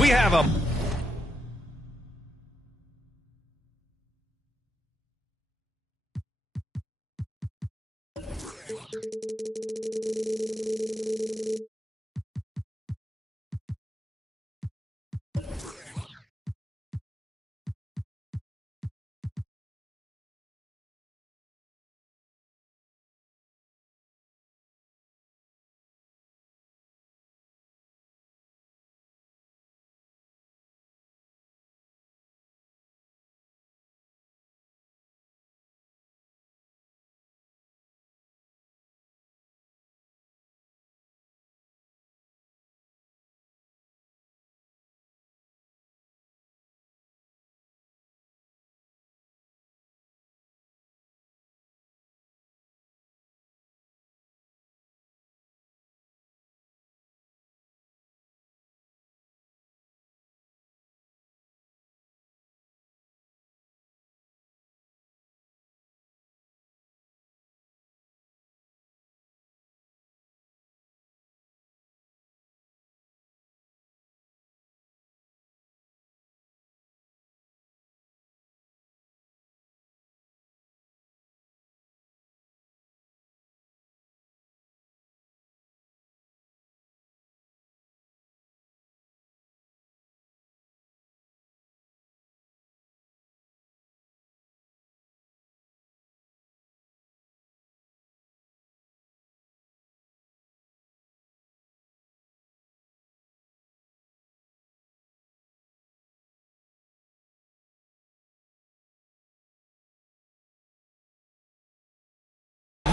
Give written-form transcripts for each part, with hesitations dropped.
We have a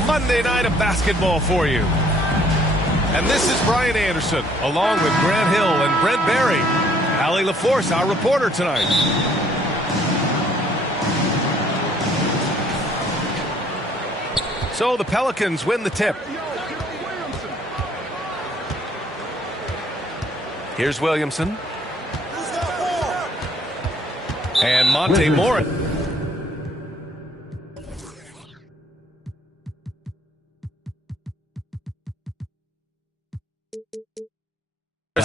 Monday night of basketball for you. And this is Brian Anderson, along with Grant Hill and Brent Berry. Allie LaForce, our reporter tonight. So the Pelicans win the tip. Here's Williamson. And Monte Morris.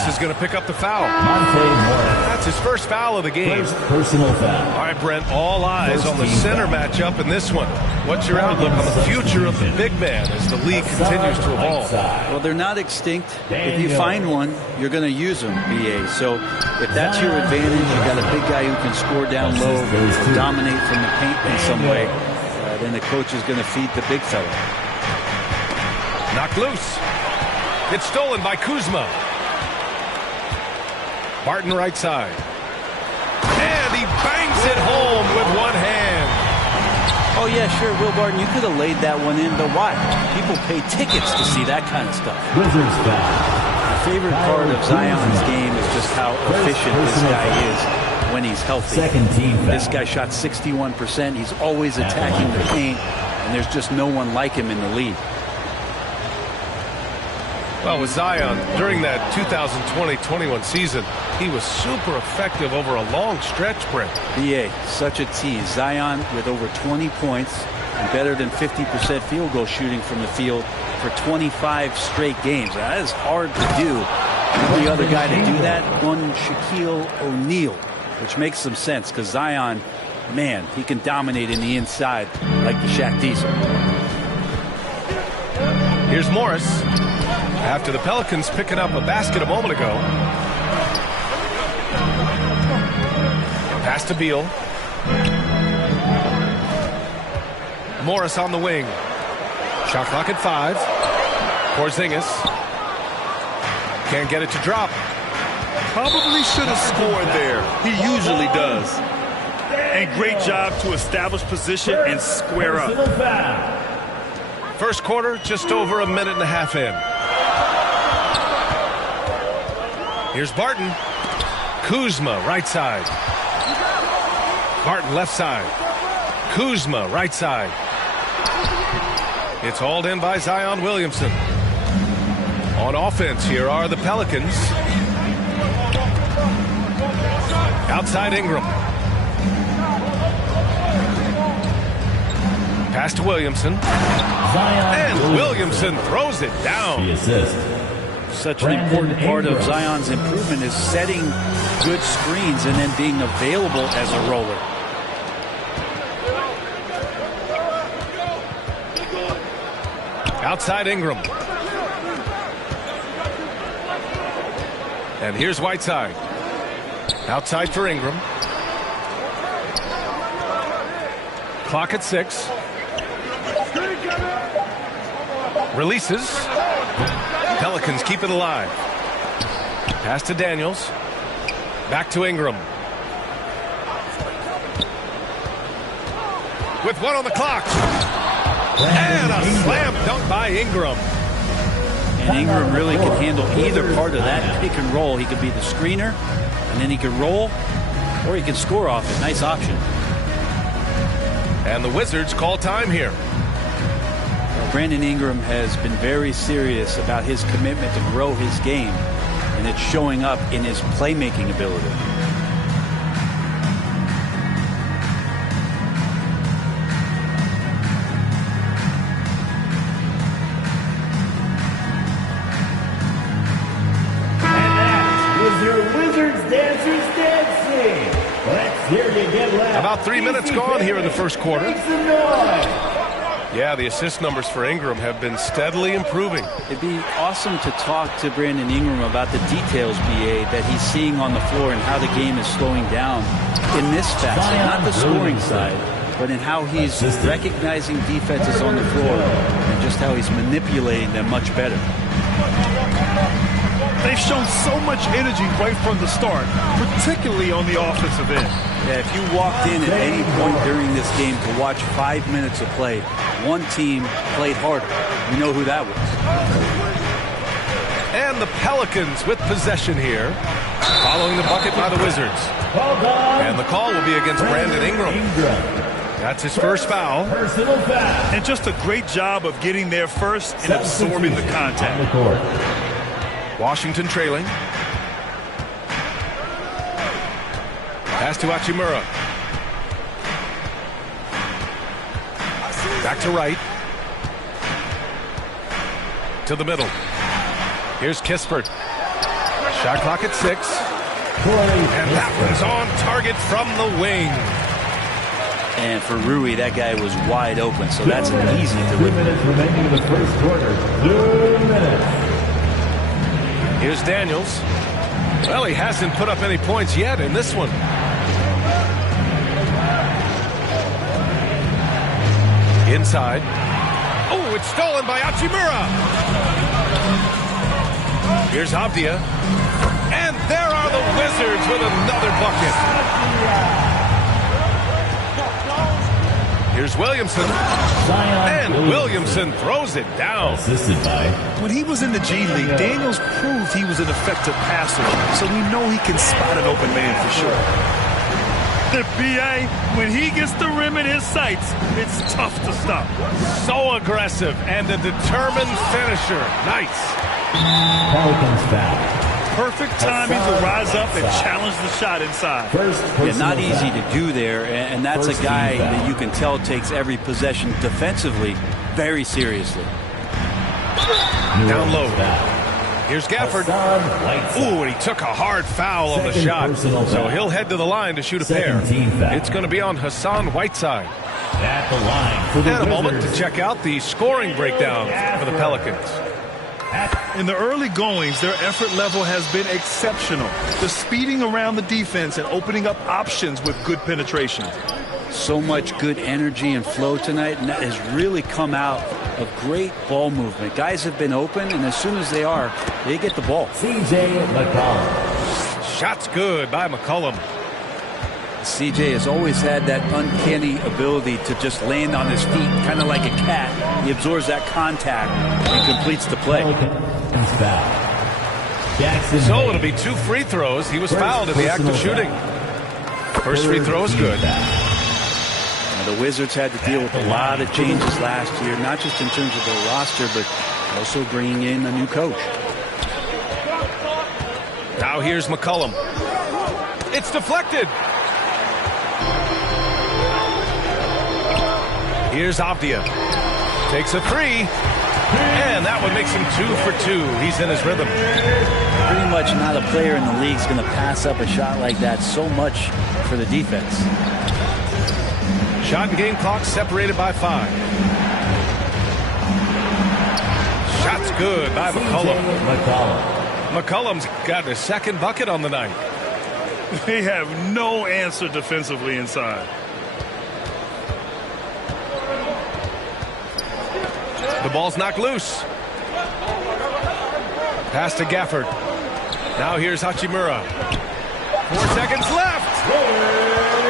Is going to pick up the foul. That's his first foul of the game. First personal foul. All right, Brent, all eyes on the center matchup in this one. What's your outlook on the future of the big man as the league continues to evolve? Well, they're not extinct. If you find one, you're going to use them, BA. So if that's your advantage, you got a big guy who can score down low, or dominate from the paint in some way, then the coach is going to feed the big fella. Knocked loose. It's stolen by Kuzma. Barton right side. And he bangs it home with one hand. Oh, yeah, sure, Will Barton, you could have laid that one in, but why? People pay tickets to see that kind of stuff. Wizards foul. My favorite part of Zion's game is just how efficient this guy is when he's healthy. Second team foul. This guy shot 61%. He's always attacking the paint, and there's just no one like him in the league. Well, with Zion, during that 2020-21 season, he was super effective over a long stretch, Brent. BA, such a tease. Zion with over 20 points and better than 50% field goal shooting from the field for 25 straight games. Now, that is hard to do. The only other guy to do that, one Shaquille O'Neal, which makes some sense because Zion, man, he can dominate in the inside like the Shaq Diesel. Here's Morris. After the Pelicans picking up a basket a moment ago. Pass to Beal. Morris on the wing. Shot clock at 5. Porzingis. Can't get it to drop. Probably should have scored there. He usually does. And great job to establish position and square up. First quarter, just over a minute and a half in. Here's Barton. Kuzma, right side. Barton, left side. Kuzma, right side. It's hauled in by Zion Williamson. On offense, here are the Pelicans. Outside Ingram. Pass to Williamson. And Williamson throws it down. The assist. Such an important part of Zion's improvement is setting good screens and then being available as a roller. Outside Ingram. And here's Whiteside. Outside for Ingram. Clock at 6. Releases. Pelicans keep it alive. Pass to Daniels. Back to Ingram. With 1 on the clock. And a slam dunk by Ingram. And Ingram really can handle either part of that pick and roll. He could be the screener, and then he could roll, or he can score off it. Nice option. And the Wizards call time here. Brandon Ingram has been very serious about his commitment to grow his game, and it's showing up in his playmaking ability. About 3 minutes gone here in the first quarter. Yeah, the assist numbers for Ingram have been steadily improving. It'd be awesome to talk to Brandon Ingram about the details, BA, that he's seeing on the floor and how the game is slowing down in this facet, not the scoring side, but in how he's recognizing defenses on the floor and just how he's manipulating them much better. They've shown so much energy right from the start, particularly on the offensive end. Yeah, if you walked in at any point during this game to watch 5 minutes of play, one team played harder. You know who that was. And the Pelicans with possession here, following the bucket by the Wizards. And the call will be against Brandon Ingram. That's his first foul. And just a great job of getting there first and absorbing the contact. Washington trailing. Pass to Hachimura. Back to right. To the middle. Here's Kispert. Shot clock at 6. And that one's on target from the wing. And for Rui, that guy was wide open, so that's an easy 2 minutes remaining in the first quarter. 2 minutes. Here's Daniels. Well, he hasn't put up any points yet in this one. Inside. Oh, it's stolen by Hachimura. Here's Avdia. And there are the Wizards with another bucket. Here's Williamson. And Williamson throws it down. Assisted by. When he was in the G League, Daniels proved he was an effective passer, so we know he can spot an open man for sure. The BA, when he gets the rim in his sights, it's tough to stop. So aggressive and a determined finisher. Nice. Pelicans foul. Perfect timing to rise up and challenge the shot inside. Yeah, not easy to do there, and that's a guy that you can tell takes every possession defensively very seriously. Down low. Here's Gafford. Ooh, and he took a hard foul on the shot. So he'll head to the line to shoot a pair. It's going to be on Hassan Whiteside. At the line for the and a moment to check out the scoring breakdown for the Pelicans. In the early goings, their effort level has been exceptional. The speeding around the defense and opening up options with good penetration. So much good energy and flow tonight, and that has really come out of great ball movement. Guys have been open, and as soon as they are, they get the ball. C.J. McCollum. Shot's good by McCollum. CJ has always had that uncanny ability to just land on his feet, kind of like a cat. He absorbs that contact and completes the play. So it'll be 2 free throws. He was fouled in the act of shooting. First free throw is good. The Wizards had to deal with a lot of changes last year, not just in terms of their roster, but also bringing in a new coach. Now here's McCollum. It's deflected. Here's Avdia. Takes a three. And that one makes him 2 for 2. He's in his rhythm. Pretty much not a player in the league is going to pass up a shot like that so much for the defense. Shot and game clock separated by 5. Shot's good by McCollum. McCollum's got his second bucket on the night. They have no answer defensively inside. The ball's knocked loose. Pass to Gafford. Now here's Hachimura. 4 seconds left.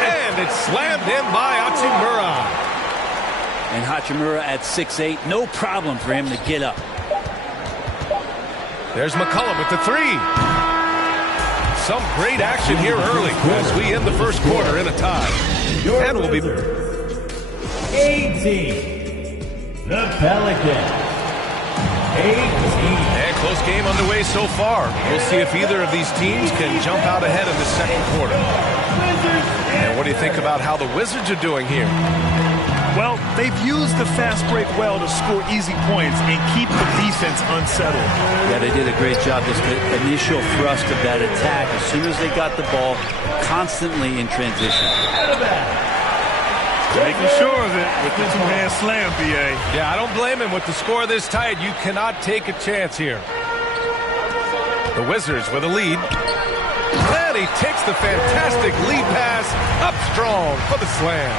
And it's slammed in by Hachimura. And Hachimura at 6'8", no problem for him to get up. There's McCollum with the 3. Some great action here early as we end the first quarter in a tie. And we'll be 18. The Pelicans. 18. And close game underway so far. We'll see if either of these teams can jump out ahead in the second quarter. And what do you think about how the Wizards are doing here? Well, they've used the fast break well to score easy points and keep the defense unsettled. Yeah, they did a great job. Just the initial thrust of that attack, as soon as they got the ball, constantly in transition. Making sure of it with the two-hand slam, B.A. Yeah, I don't blame him with the score this tight. You cannot take a chance here. The Wizards with a lead. And he takes the fantastic lead pass up strong for the slam.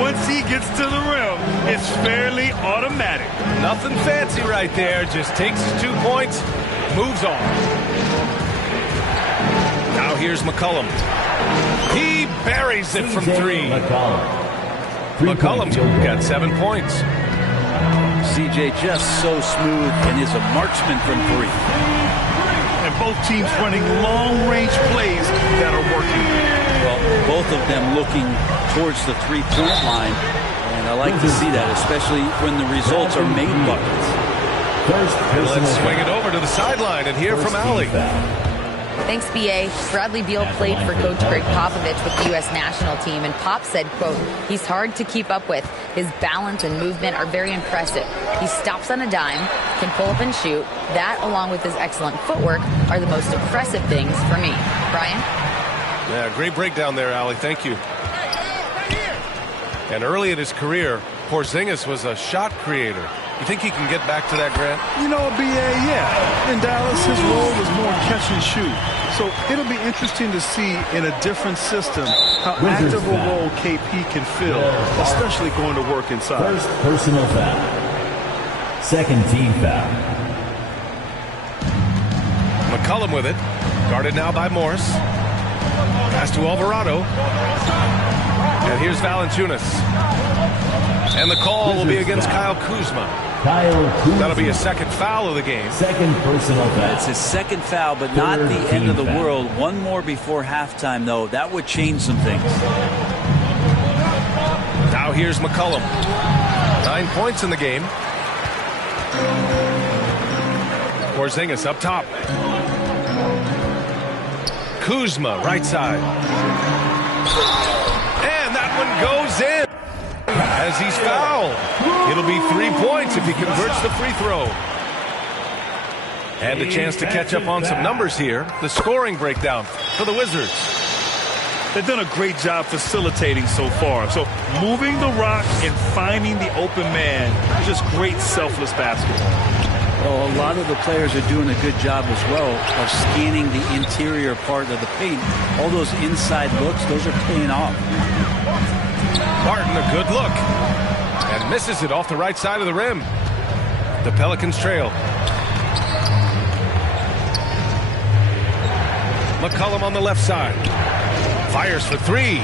Once he gets to the rim, it's fairly automatic. Nothing fancy right there. Just takes his 2 points, moves on. Now here's McCollum. He buries it from 3. McCollum's got 7 points. CJ just so smooth and is a marksman from 3. And both teams running long-range plays that are working. Well, both of them looking towards the three-point line, and I like to see that, especially when the results are made buckets. Let's swing it over to the sideline and hear from Allie. Thanks, B.A. Bradley Beal played for Coach Greg Popovich with the U.S. national team, and Pop said, quote, he's hard to keep up with. His balance and movement are very impressive. He stops on a dime, can pull up and shoot. That, along with his excellent footwork, are the most impressive things for me. Brian? Yeah, great breakdown there, Allie. Thank you. And early in his career, Porzingis was a shot creator. You think he can get back to that, Grant? You know, B.A., yeah. In Dallas, his role was more catch and shoot. So it'll be interesting to see in a different system how active a role KP can fill, especially going to work inside. First personal foul. Second team foul. McCollum with it. Guarded now by Morris. Pass to Alvarado. And here's Valanciunas. And the call will be against Kyle Kuzma. That'll be a second foul of the game. Second personal foul. It's his second foul, but not the end of the world. One more before halftime, though. That would change some things. Now here's McCollum. 9 points in the game. Porzingis up top. Kuzma, right side. And that one goes in as he's fouled. It'll be 3 points if he converts the free throw. And a chance to catch up on some numbers here. The scoring breakdown for the Wizards. They've done a great job facilitating so far. So moving the rock and finding the open man is just great selfless basketball. Well, a lot of the players are doing a good job as well of scanning the interior part of the paint. All those inside looks, those are paying off. Martin, a good look. And misses it off the right side of the rim. The Pelicans trail. McCollum on the left side. Fires for 3.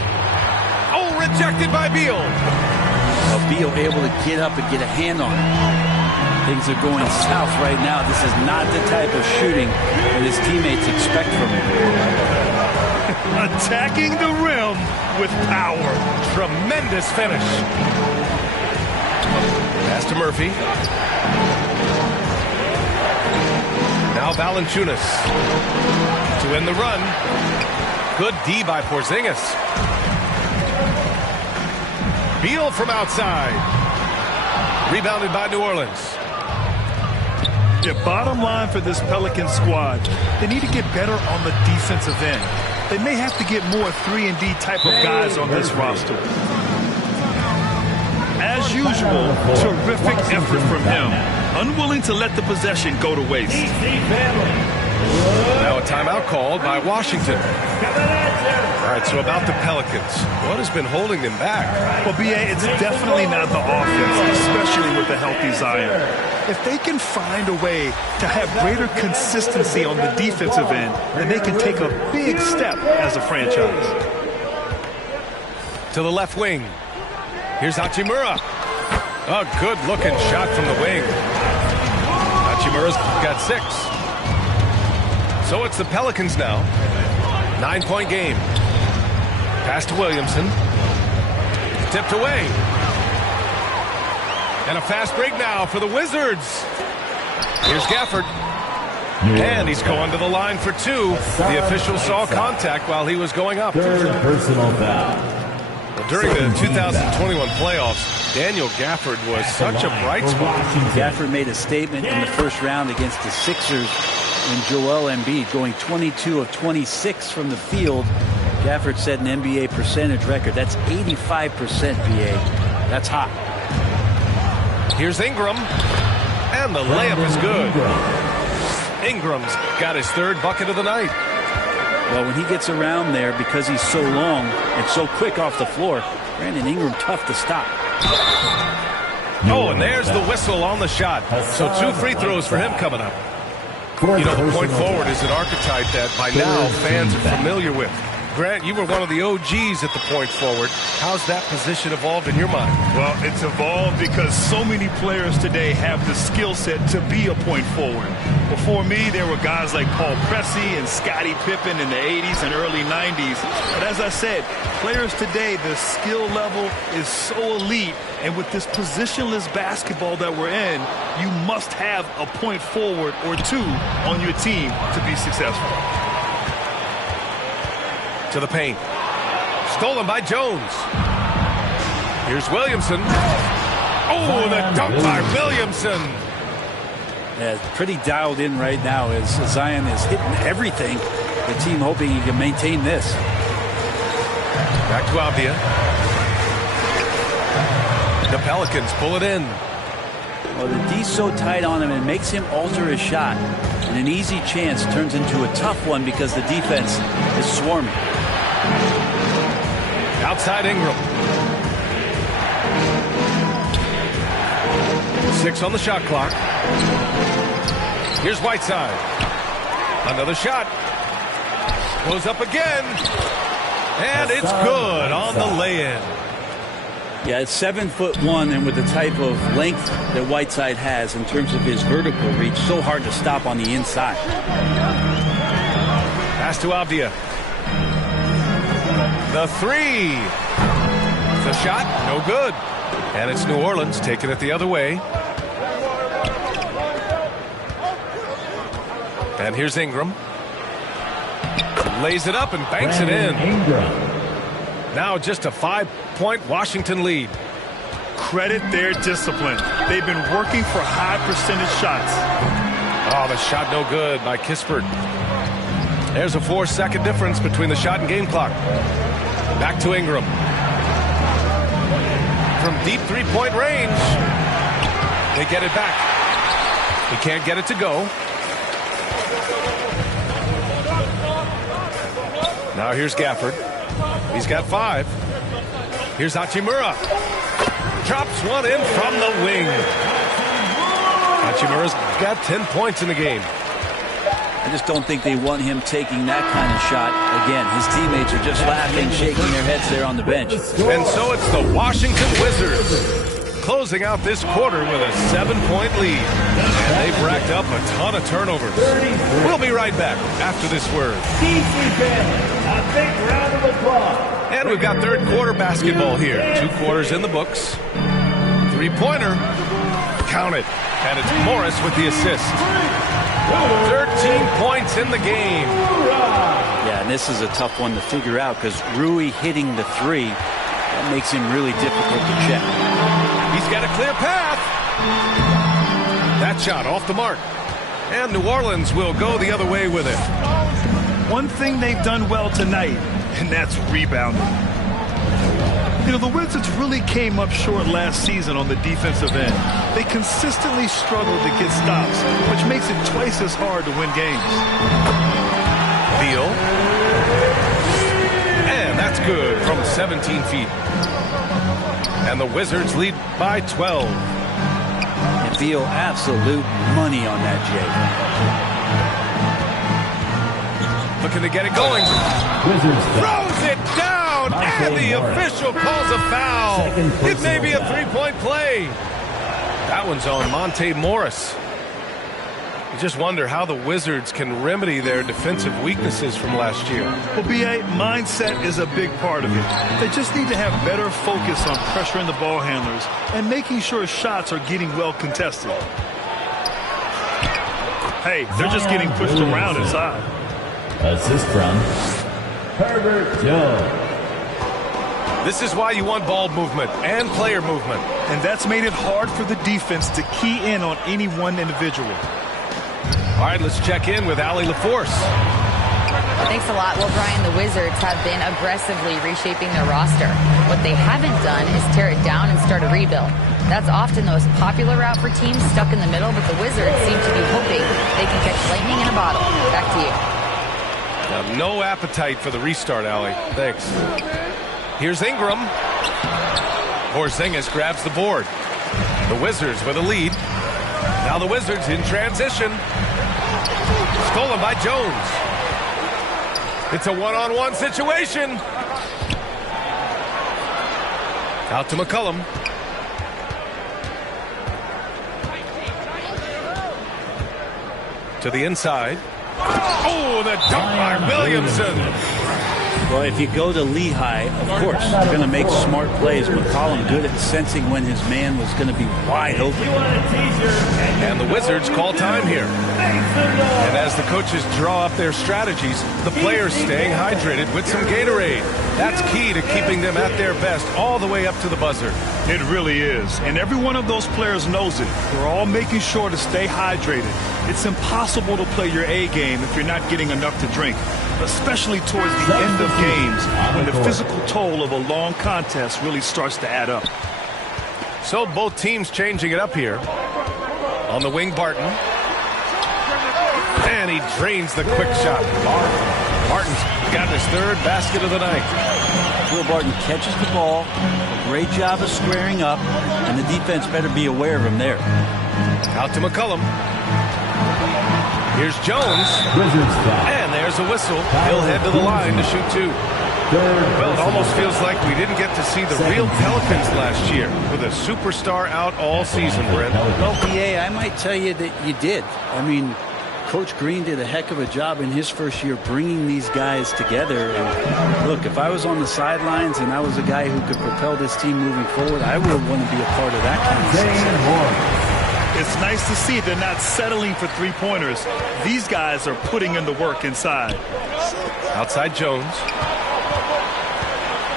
Oh, rejected by Beal. Well, Beal able to get up and get a hand on it. Things are going south right now. This is not the type of shooting that his teammates expect from him. Attacking the rim with power. Tremendous finish. Pass to Murphy. Now Valanciunas to end the run. Good D by Porzingis. Beal from outside. Rebounded by New Orleans. Yeah, bottom line for this Pelicans squad, they need to get better on the defensive end. They may have to get more 3-and-D type of guys on this roster. As usual, terrific effort from him. Unwilling to let the possession go to waste. Now a timeout called by Washington. All right, so about the Pelicans. What has been holding them back? Well, B.A., it's definitely not the offense, especially with the healthy Zion. If they can find a way to have greater consistency on the defensive end, then they can take a big step as a franchise. To the left wing. Here's Hachimura. A good-looking shot from the wing. Hachimura's got 6. So it's the Pelicans now. 9-point game. Pass to Williamson. Tipped away. And a fast break now for the Wizards. Here's Gafford. And he's going to the line for 2. The official saw contact while he was going up. Third personal foul. Well, during the 2021 playoffs, Daniel Gafford was such a bright spot. Gafford made a statement in the first round against the Sixers when Joel Embiid going 22 of 26 from the field. Gafford set an NBA percentage record. That's 85%, BA. That's hot. Here's Ingram. And the layup is good. Ingram's got his 3rd bucket of the night. Well, when he gets around there, because he's so long and so quick off the floor, Brandon Ingram tough to stop. Oh, and there's the whistle on the shot. So 2 free throws for him coming up. You know, the point forward is an archetype that by now fans are familiar with. Grant, you were one of the OGs at the point forward. How's that position evolved in your mind? Well, it's evolved because so many players today have the skill set to be a point forward. Before me, there were guys like Paul Pressey and Scottie Pippen in the 80s and early 90s. But as I said, players today, the skill level is so elite. And with this positionless basketball that we're in, you must have a point forward or 2 on your team to be successful. To the paint. Stolen by Jones. Here's Williamson. Oh, the dunk by Williamson. Yeah, pretty dialed in right now as Zion is hitting everything. The team hoping he can maintain this. Back to Avdia. The Pelicans pull it in. Well, the D's so tight on him, it makes him alter his shot. And an easy chance turns into a tough one because the defense is swarming. Outside Ingram. 6 on the shot clock. Here's Whiteside. Another shot. Goes up again. And it's good on the lay-in. Yeah, it's 7'1", and with the type of length that Whiteside has in terms of his vertical reach, so hard to stop on the inside. Pass to Avdia. The 3. The shot, no good. And it's New Orleans taking it the other way. And here's Ingram. Lays it up and banks it in. Now just a 5-point Washington lead. Credit their discipline. They've been working for high percentage shots. Oh, the shot no good by Kispert. There's a 4-second difference between the shot and game clock. Back to Ingram. From deep 3-point range. They get it back. He can't get it to go. Now here's Gafford. He's got 5. Here's Hachimura. Drops one in from the wing. Hachimura's got 10 points in the game. I just don't think they want him taking that kind of shot again. His teammates are just laughing, shaking their heads there on the bench. And so it's the Washington Wizards closing out this quarter with a 7-point lead. And they've racked up a ton of turnovers. We'll be right back after this word. DC fans, a big round of applause. And we've got third quarter basketball here. 2 quarters in the books. 3-pointer. Count it. And it's Morris with the assist. 13 points in the game. Yeah, and this is a tough one to figure out because Rui hitting the 3, that makes him really difficult to check. He's got a clear path. That shot off the mark. And New Orleans will go the other way with it. One thing they've done well tonight, and that's rebounding. You know, the Wizards really came up short last season on the defensive end. They consistently struggled to get stops, which makes it twice as hard to win games. Beal. And that's good from 17 feet. And the Wizards lead by 12. And Beal, absolute money on that, Jay. Looking to get it going. Throws it down, and the official calls a foul. It may be a 3-point play. That one's on Monte Morris. You just wonder how the Wizards can remedy their defensive weaknesses from last year. Well, B.A., mindset is a big part of it. They just need to have better focus on pressuring the ball handlers and making sure shots are getting well contested. Hey, they're just getting pushed around inside. Assist from Herbert Jones. This is why you want ball movement and player movement. And that's made it hard for the defense to key in on any one individual. All right, let's check in with Allie LaForce. Thanks a lot. Well, Brian, the Wizards have been aggressively reshaping their roster. What they haven't done is tear it down and start a rebuild. That's often the most popular route for teams stuck in the middle, but the Wizards seem to be hoping they can catch lightning in a bottle. Back to you. No appetite for the restart, Allie. Thanks. Here's Ingram. Porzingis grabs the board. The Wizards with a lead. Now the Wizards in transition. Stolen by Jones. It's a one-on-one situation. Out to McCollum. To the inside. Oh, the dunk by Williamson. Well, if you go to Lehigh, of course, you're going to make smart plays. McCollum good at sensing when his man was going to be wide open. And the Wizards call time here. And as the coaches draw up their strategies, the players staying hydrated with some Gatorade. That's key to keeping them at their best all the way up to the buzzer. It really is. And every one of those players knows it. We're all making sure to stay hydrated. It's impossible to play your A game if you're not getting enough to drink, especially towards the end of games when the physical toll of a long contest really starts to add up. So both teams changing it up here. On the wing, Barton. And he drains the quick shot. Barton's got his 3rd basket of the night. Will Barton catches the ball. A great job of squaring up, and the defense better be aware of him there. Out to McCollum. Here's Jones. And there's a whistle. He'll head to the line to shoot 2. Well, it almost feels like we didn't get to see the real Pelicans last year with a superstar out all season, Brent. Well, BA, I might tell you that you did. I mean, Coach Green did a heck of a job in his first year bringing these guys together. And look, if I was on the sidelines and I was a guy who could propel this team moving forward, I would want to be a part of that kind of success. It's nice to see they're not settling for 3-pointers. These guys are putting in the work inside. Outside Jones.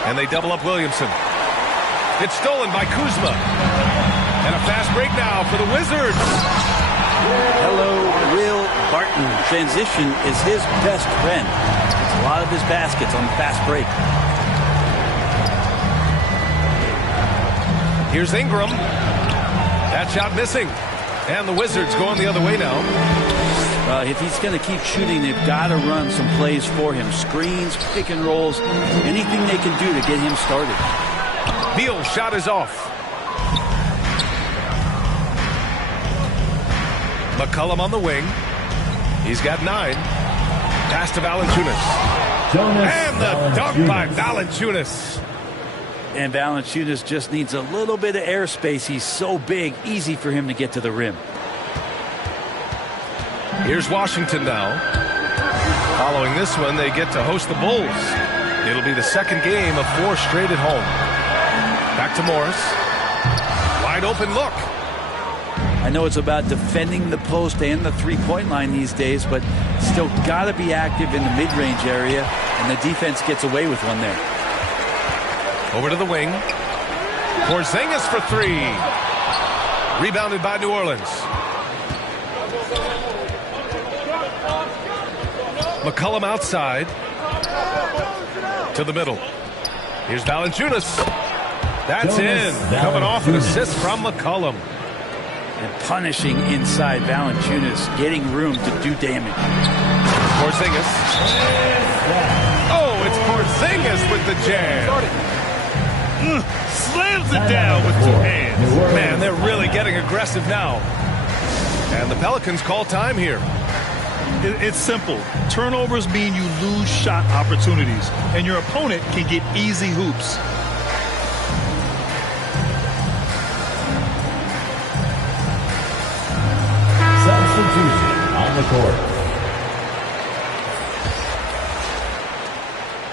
And they double up Williamson. It's stolen by Kuzma. And a fast break now for the Wizards. Hello, Will Barton. Transition is his best friend. It's a lot of his baskets on the fast break. Here's Ingram. That shot missing. And the Wizards going the other way now. If he's going to keep shooting, they've got to run some plays for him. Screens, pick and rolls, anything they can do to get him started. Beal's shot is off. McCollum on the wing. He's got 9. Pass to Valanciunas. And the dunk by Valanciunas. And Valanciunas just needs a little bit of airspace. He's so big, easy for him to get to the rim. Here's Washington now. Following this one, they get to host the Bulls. It'll be the second game of 4 straight at home. Back to Morris. Wide open look. I know it's about defending the post and the three-point line these days, but still got to be active in the mid-range area, and the defense gets away with one there. Over to the wing. Porzingis for 3. Rebounded by New Orleans. McCollum outside. To the middle. Here's Valanciunas. That's in. Coming off an assist from McCollum. And punishing inside Valanciunas, getting room to do damage. Porzingis. Oh, it's Porzingis with the jam. Slams it down with 2 hands. Man, they're really getting aggressive now. And the Pelicans call time here. It's simple. Turnovers mean you lose shot opportunities, and your opponent can get easy hoops. Substitution on the court.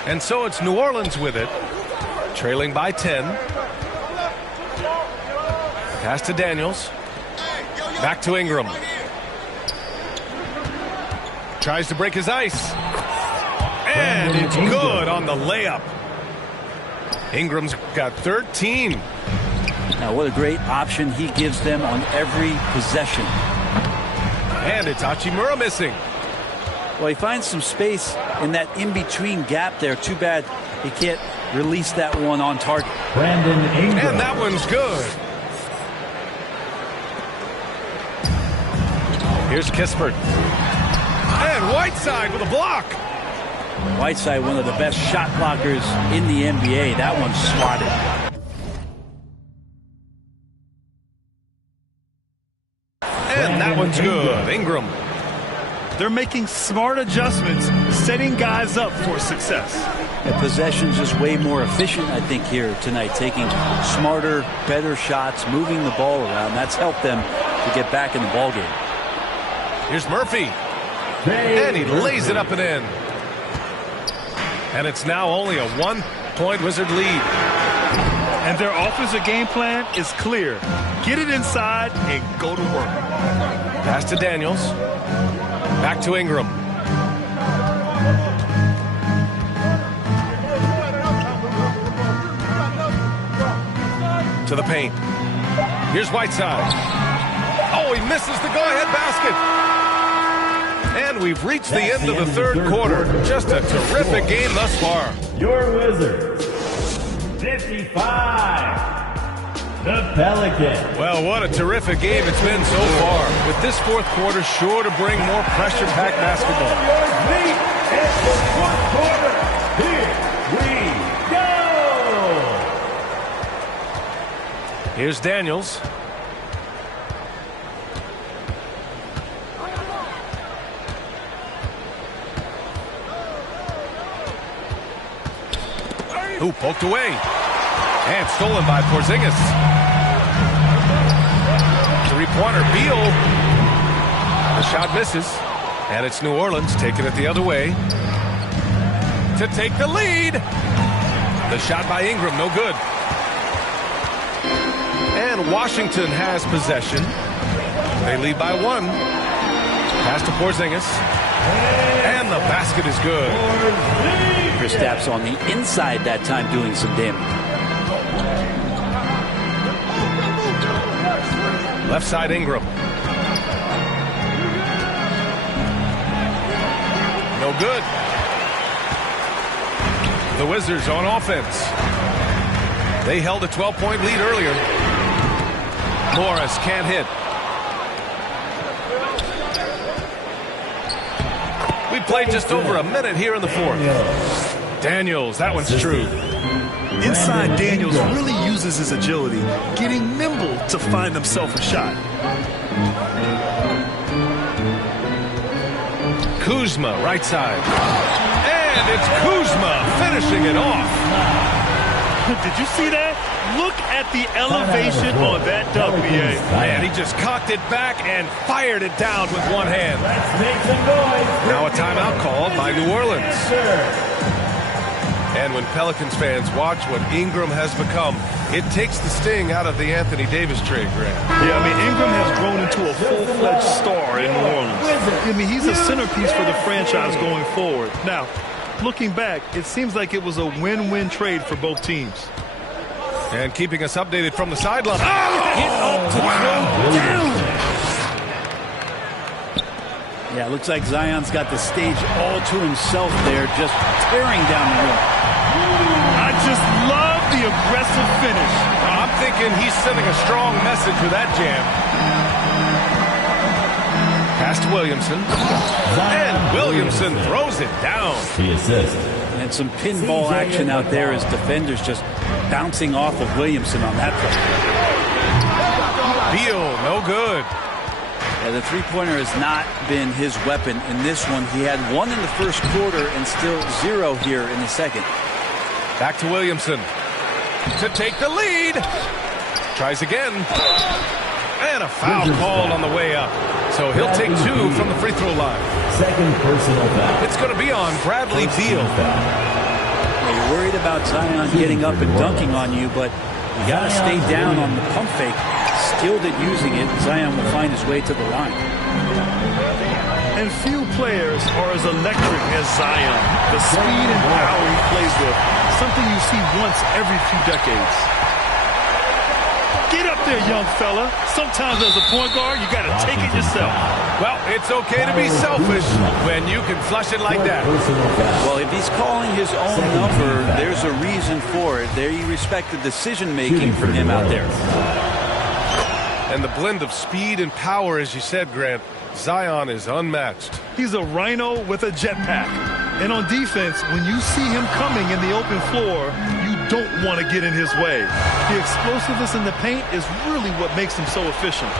And so it's New Orleans with it, trailing by 10. Pass to Daniels. Back to Ingram. Tries to break his ice. And it's good on the layup. Ingram's got 13. Now, what a great option he gives them on every possession. And it's Hachimura missing. Well, he finds some space in that in-between gap there. Too bad he can't release that one on target. Brandon Ingram. And that one's good. Here's Kispert. And Whiteside with a block. Whiteside, one of the best shot blockers in the NBA. That one's swatted. And that one's good. Ingram. They're making smart adjustments, setting guys up for success. The possession's just way more efficient, I think, here tonight. Taking smarter, better shots, moving the ball around. That's helped them to get back in the ballgame. Here's Murphy. And he lays it up and in. And it's now only a 1-point Wizard lead. And their offensive game plan is clear. Get it inside and go to work. Pass to Daniels. Back to Ingram. To the paint. Here's Whiteside. Oh, he misses the go-ahead basket. And we've reached the end of the third quarter. Just a terrific game thus far. Your Wizards, 55. The Pelicans. Well, what a terrific game it's been so far. With this fourth quarter sure to bring more pressure-packed basketball. It's the fourth quarter. Here we go. Here's Daniels. Ooh, poked away. And stolen by Porzingis. Three-pointer, Beal. The shot misses. And it's New Orleans taking it the other way to take the lead. The shot by Ingram, no good. And Washington has possession. They lead by 1. Pass to Porzingis. And the basket is good. Kristaps on the inside that time doing some damage. Left side Ingram. No good. The Wizards on offense. They held a 12-point lead earlier. Morris can't hit. We played just over a minute here in the fourth. Daniels, that one's true. Inside, Daniels really uses his agility, getting nimble to find himself a shot. Kuzma, right side. And it's Kuzma finishing it off. Did you see that? Look at the elevation on that dunk, B.A. Man, he just cocked it back and fired it down with one hand. Let's make some noise. Now a timeout called by New Orleans. And when Pelicans fans watch what Ingram has become, it takes the sting out of the Anthony Davis trade, Grant. Yeah, I mean, Ingram has grown into a full-fledged star in New Orleans. I mean, he's a centerpiece for the franchise going forward. Now, looking back, it seems like it was a win-win trade for both teams. And keeping us updated from the sideline. Get up to throw down. Yeah, it looks like Zion's got the stage all to himself there, just tearing down the rim. I just love the aggressive finish. I'm thinking he's sending a strong message with that jam. Pass to Williamson. And Williamson throws it down. The assist. And some pinball action out there as defenders just bouncing off of Williamson on that play. Beal, no good. Yeah, the three-pointer has not been his weapon in this one. He had one in the first quarter and still 0 here in the second. Back to Williamson to take the lead. Tries again. And a foul called on the way up. So he'll take 2 from the free throw line. Second personal foul. It's going to be on Bradley Beal. Yeah, you're worried about Zion getting up and dunking on you, but you got to stay down on the pump fake. Skilled at using it, Zion will find his way to the line. And few players are as electric as Zion. The speed and power he plays with, something you see once every few decades. Get up there, young fella. Sometimes as a point guard, you got to take it yourself. Well, it's okay to be selfish when you can flush it like that. Well, if he's calling his own number, there's a reason for it. There you respect the decision-making from him out there. And the blend of speed and power, as you said, Grant, Zion is unmatched. He's a rhino with a jetpack. And on defense, when you see him coming in the open floor, you don't want to get in his way. The explosiveness in the paint is really what makes him so efficient.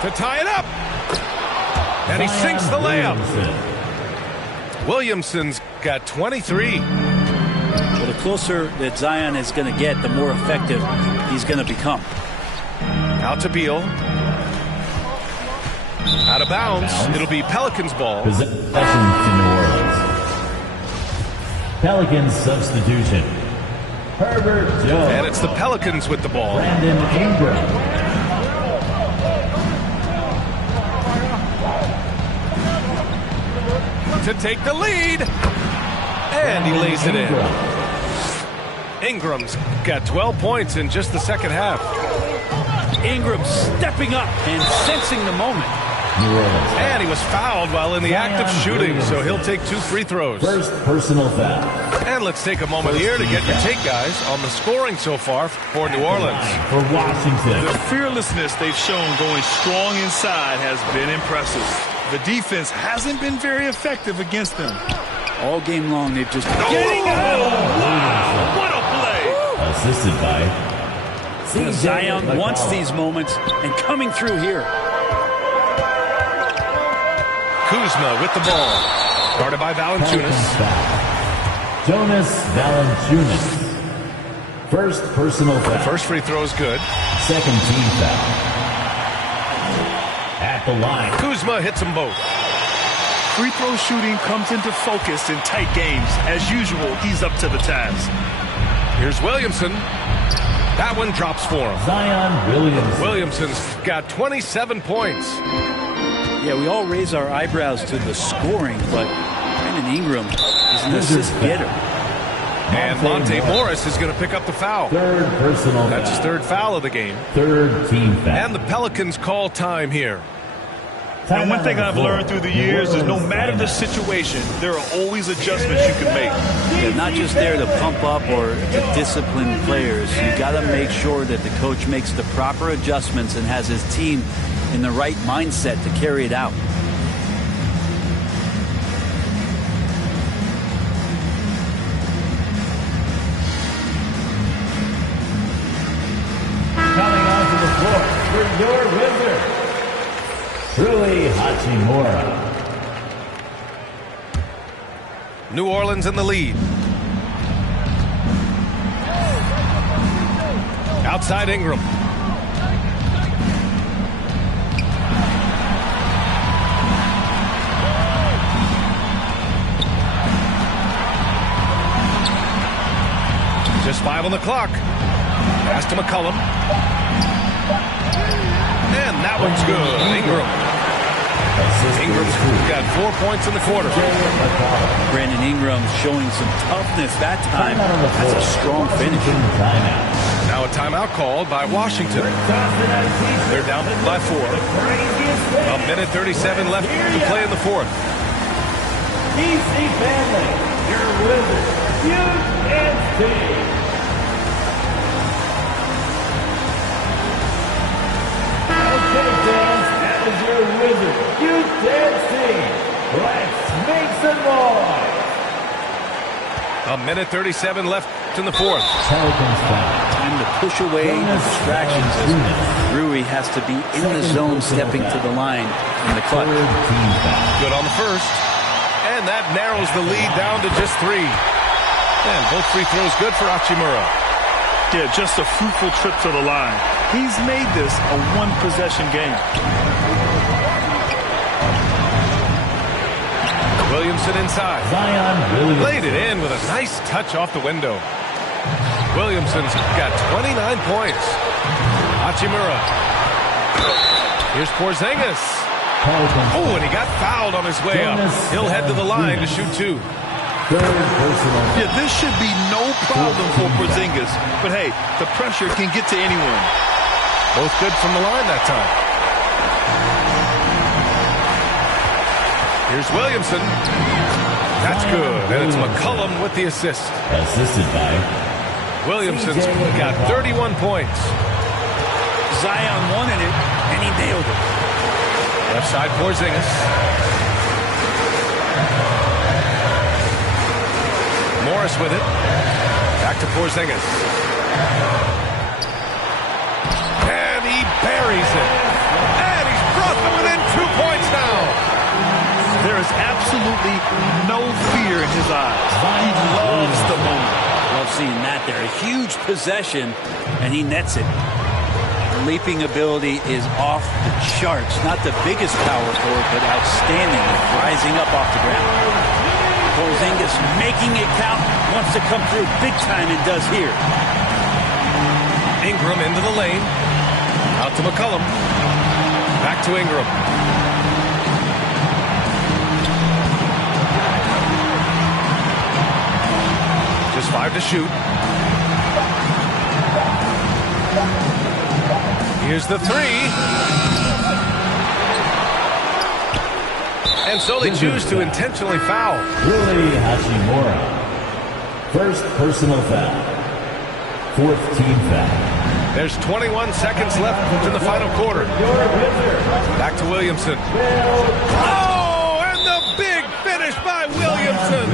To tie it up. And he sinks the layup. Williamson's got 23. Well, the closer that Zion is going to get, the more effective he's going to become. Out to Beal. Out of bounds. It'll be Pelicans ball. Possession to New Orleans. Pelicans substitution. Herbert Jones. And it's the Pelicans with the ball. Brandon Ingram. To take the lead. And he lays it in. Ingram's got 12 points in just the second half. Ingram stepping up and sensing the moment. And he was fouled while in the act of shooting, so he'll take 2 free throws. First personal foul. And let's take a moment here to get your take, guys, on the scoring so far for New Orleans. For Washington. The fearlessness they've shown going strong inside has been impressive. The defense hasn't been very effective against them. All game long, they've just... Wow! What a play! Assisted by Zion wants these moments, and coming through here. Kuzma with the ball. Guarded by Valanciunas. Jonas Valanciunas. First personal foul. First free throw is good. Second team foul. At the line. Kuzma hits them both. Free throw shooting comes into focus in tight games. As usual, he's up to the task. Here's Williamson. That one drops for him. Zion Williamson. Williamson's got 27 points. Yeah, we all raise our eyebrows to the scoring, but Brandon Ingram is an assist getter. And Monte Morris is going to pick up the foul. Third personal foul. That's his third foul of the game. Third team foul. And the Pelicans call time here. And one thing I've learned through the years is no matter the situation, there are always adjustments you can make. They're not just there to pump up or to discipline players. You got to make sure that the coach makes the proper adjustments and has his team in the right mindset to carry it out. Coming onto the floor for your Wizards, Rui Hachimura. New Orleans in the lead. Outside Ingram. Just 5 on the clock. Pass to McCollum. And that one's good. Ingram's got 4 points in the quarter. Brandon Ingram showing some toughness that time. That's a strong finish. Now a timeout called by Washington. They're down by 4. A minute 37 left to play in the fourth. DC family, your Wizards, UNC. Okay, fans, that is your Wizards, UNC. Let's make some noise. A minute 37 left in the fourth. Pelicans Time to push away the distractions as Rui has to be in the zone, stepping to the line in the clutch. Good on the first. And that narrows the lead down to just 3. And both free throws good for Hachimura. Yeah, just a fruitful trip to the line. He's made this a one-possession game. Williamson inside. Laid it in with a nice touch off the window. Williamson's got 29 points. Hachimura. Here's Porzingis. Oh, and he got fouled on his way up. He'll head to the line to shoot 2. Yeah, this should be no problem for Porzingis. But hey, the pressure can get to anyone. Both good from the line that time. Here's Williamson. That's good. And it's McCollum with the assist. Assisted by Williamson's got 31 points. Zion wanted it, and he nailed it. Left side, Porzingis. Morris with it. Back to Porzingis. And he buries it. And he's brought them within 2 points now. There is absolutely no fear in his eyes. He loves the moment. Love seeing that there. A huge possession, and he nets it. Leaping ability is off the charts. Not the biggest power forward, but outstanding. Rising up off the ground. Porzingis making it count. Wants to come through big time and does here. Ingram into the lane. Out to McCollum. Back to Ingram. Just 5 to shoot. Here's the 3. And so they choose to intentionally foul. Rui Hachimura. First personal foul. 4th team foul. There's 21 seconds left in the final quarter. Back to Williamson. Oh, and the big finish by Williamson.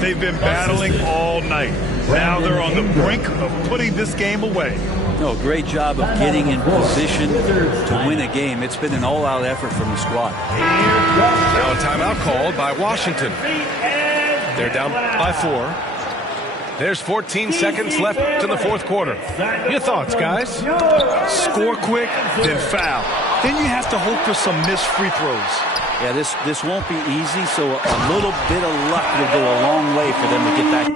They've been battling all night. Now they're on the brink of putting this game away. No, great job of getting in position to win a game. It's been an all-out effort from the squad. Now a timeout called by Washington. They're down by 4. There's 14 seconds left in the fourth quarter. Your thoughts, guys? Score quick, then foul. Then you have to hope for some missed free throws. Yeah, this won't be easy, so a little bit of luck will go a long way for them to get back.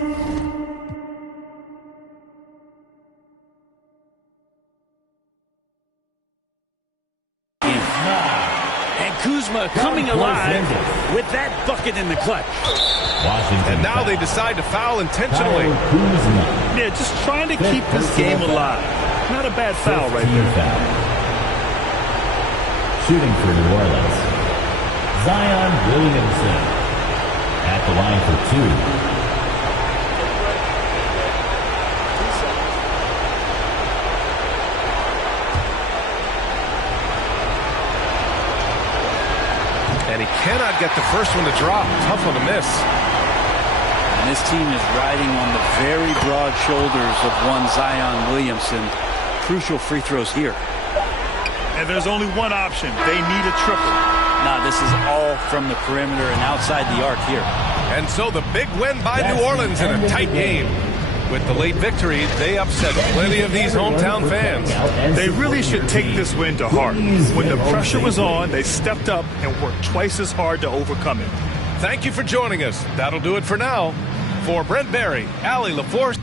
And Kuzma coming alive with that bucket in the clutch. And now they decide to foul intentionally. Yeah, just trying to keep this game alive. Not a bad foul right there. Shooting for New Orleans. Zion Williamson at the line for 2. And he cannot get the first one to drop. Tough one to miss. And this team is riding on the very broad shoulders of one Zion Williamson. Crucial free throws here. And there's only one option. They need a triple. Now this is all from the perimeter and outside the arc here. And so the big win by New Orleans in a tight game. With the late victory, they upset plenty of these hometown fans. They really should take this win to heart. When the pressure was on, they stepped up and worked twice as hard to overcome it. Thank you for joining us. That'll do it for now. For Brent Barry, Allie LaForce.